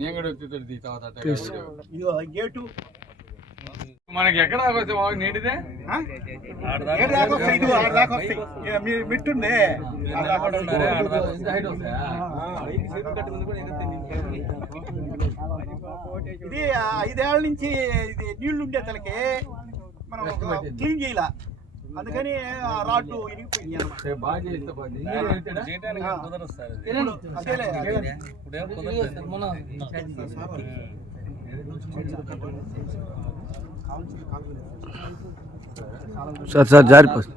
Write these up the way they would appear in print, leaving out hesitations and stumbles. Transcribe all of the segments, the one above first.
నేను కూడా గేటు మనకి ఎక్కడ నీటిదే మిట్టుండే ఇది 5 ఏళ్ల నుంచి ఇది నీళ్లు ఉండే తలకి మనం క్లీన్ చేయాల, అందుకని రాడ్లు ఇరిగిపోయింది. సార్ సార్ జారిపోతుంది.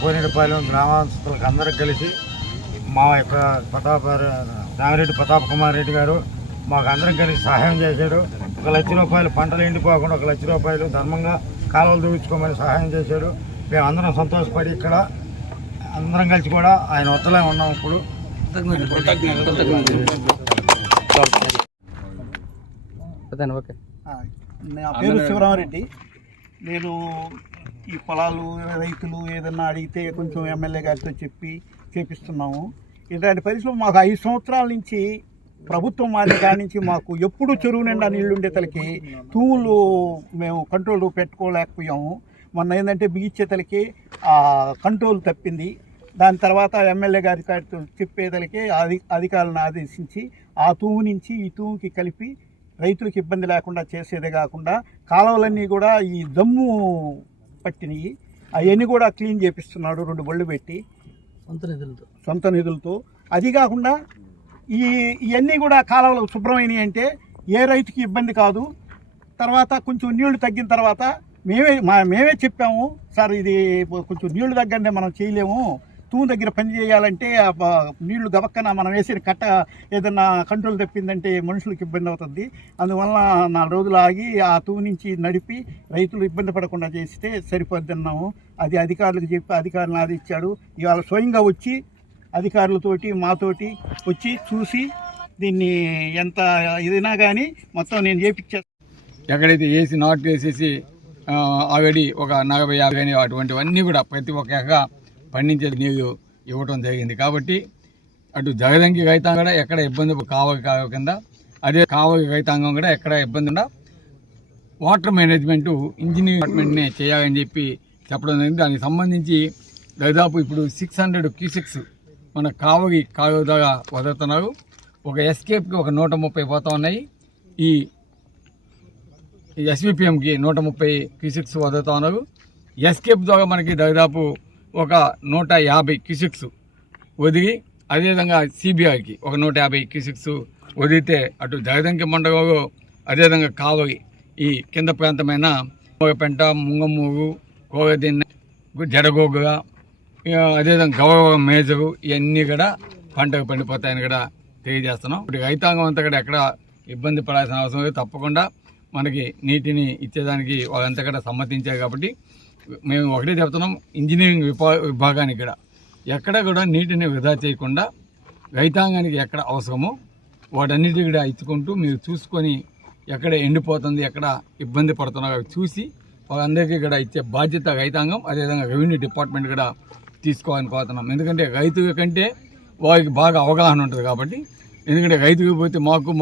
కోనేటిపాలెం గ్రామస్తులకు అందరికి కలిసి మా యొక్క నాగిరెడ్డి ప్రతాప్ కుమార్ రెడ్డి గారు మాకు అందరం కలిసి సహాయం చేశాడు. 1 లక్ష రూపాయలు పంటలు ఎండిపోకుండా 1 లక్ష రూపాయలు ధర్మంగా కాలువలు దూపించుకోమని సహాయం చేశాడు. మేము అందరం సంతోషపడి ఇక్కడ అందరం కలిసి కూడా ఆయన వద్దలే ఉన్నాం. ఇప్పుడు నా పేరు శివరామరెడ్డి. నేను ఈ పొలాలు రైతులు ఏదన్నా అడిగితే కొంచెం ఎమ్మెల్యే గారితో చెప్పి చేపిస్తున్నాము. ఇలాంటి పరిస్థితులు మాకు 5 సంవత్సరాల నుంచి ప్రభుత్వం మాది కాడి నుంచి మాకు ఎప్పుడు చెరువు నిండా నీళ్లుండే తలకి తూములు మేము కంట్రోల్ పెట్టుకోలేకపోయాము. మొన్న ఏంటంటే బిగిచ్చే తలకి కంట్రోల్ తప్పింది. దాని తర్వాత ఎమ్మెల్యే గారితో చెప్పేదలికి అధికారులను ఆదేశించి ఆ తూము నుంచి ఈ తూముకి కలిపి రైతులకు ఇబ్బంది లేకుండా చేసేదే కాకుండా కాలువలన్నీ కూడా ఈ దమ్ము పట్టినవి అవన్నీ కూడా క్లీన్ చేపిస్తున్నాడు 2 బళ్ళు పెట్టి సొంత నిధులతో. అది కాకుండా ఇవన్నీ కూడా కాలువలు శుభ్రమైనవి అంటే ఏ రైతుకి ఇబ్బంది కాదు. తర్వాత కొంచెం నీళ్లు తగ్గిన తర్వాత మేమే చెప్పాము, సార్ ఇది కొంచెం నీళ్లు తగ్గండి, మనం చేయలేము, తూము దగ్గర పని చేయాలంటే నీళ్లు గబక్కన మనం వేసిన కట్ట ఏదన్నా కంట్రోల్ తప్పిందంటే మనుషులకు ఇబ్బంది అవుతుంది, అందువల్ల 4 రోజులు ఆగి ఆ తూము నుంచి నడిపి రైతులు ఇబ్బంది పడకుండా చేస్తే సరిపోద్ది అన్నాము. అది అధికారులకు చెప్పి అధికారులను ఆదిచ్చాడు. ఇవాళ స్వయంగా వచ్చి అధికారులతోటి మాతోటి వచ్చి చూసి దీన్ని ఎంత ఇదైనా కానీ మొత్తం నేను చేపించాను. ఎక్కడైతే వేసి నాటు వేసేసి ఆల్రెడీ ఒక 40-50 అటువంటివన్నీ కూడా ప్రతి ఒక్క ఎకరా పండించే నీరు ఇవ్వటం జరిగింది. కాబట్టి అటు జగదంకి రైతాంగం కూడా ఎక్కడ ఇబ్బంది కావలి కింద, అదే కావలి రైతాంగం కూడా ఎక్కడ ఇబ్బంది ఉండ వాటర్ మేనేజ్మెంటు ఇంజనీరింగ్ డిపార్ట్మెంట్నే చేయాలని చెప్పి చెప్పడం జరిగింది. దానికి సంబంధించి దాదాపు ఇప్పుడు 600 క్యూసెక్స్ మన కావలి కాలువ ద్వారా వదులుతున్నారు. ఒక ఎస్కేప్కి ఒక 130 పోతా ఉన్నాయి. ఈ ఎస్విపిఎంకి 130 క్యూసెక్స్ వదులుతా ఉన్నారు. ఎస్కేప్ ద్వారా మనకి దాదాపు ఒక 150 క్యూసెక్స్ వదిలి, అదేవిధంగా సిబిఐకి ఒక 150 క్యూసెక్స్ వదిలితే అటు జగదంకి మండలంలో అదేవిధంగా కావలి ఈ కింద ప్రాంతమైన పెంట, ముంగమూరు, కోగదిన్నె, జడగోగుగా, అదేవిధంగా గౌరవ మేజరు ఇవన్నీ కూడా పంటకు పండిపోతాయని కూడా తెలియజేస్తున్నాం. ఇప్పుడు రైతాంగం అంతా కూడా ఎక్కడ ఇబ్బంది పడాల్సిన అవసరం లేదు. తప్పకుండా మనకి నీటిని ఇచ్చేదానికి వాళ్ళంతా కూడా సమ్మతించారు. కాబట్టి మేము ఒకటే చెప్తున్నాం, ఇంజనీరింగ్ విభాగానికి కూడా ఎక్కడ కూడా నీటిని వృధా చేయకుండా రైతాంగానికి ఎక్కడ అవసరమో వాటన్నిటి కూడా ఇచ్చుకుంటూ మీరు చూసుకొని ఎక్కడ ఎండిపోతుంది, ఎక్కడ ఇబ్బంది పడుతున్నారో చూసి వాళ్ళందరికీ కూడా ఇచ్చే బాధ్యత రైతాంగం, అదేవిధంగా రెవెన్యూ డిపార్ట్మెంట్ కూడా తీసుకోవాలని కోరుతున్నాం. ఎందుకంటే రైతు కంటే వారికి బాగా అవగాహన ఉంటుంది. కాబట్టి ఎందుకంటే రైతుకి పోతే మాకు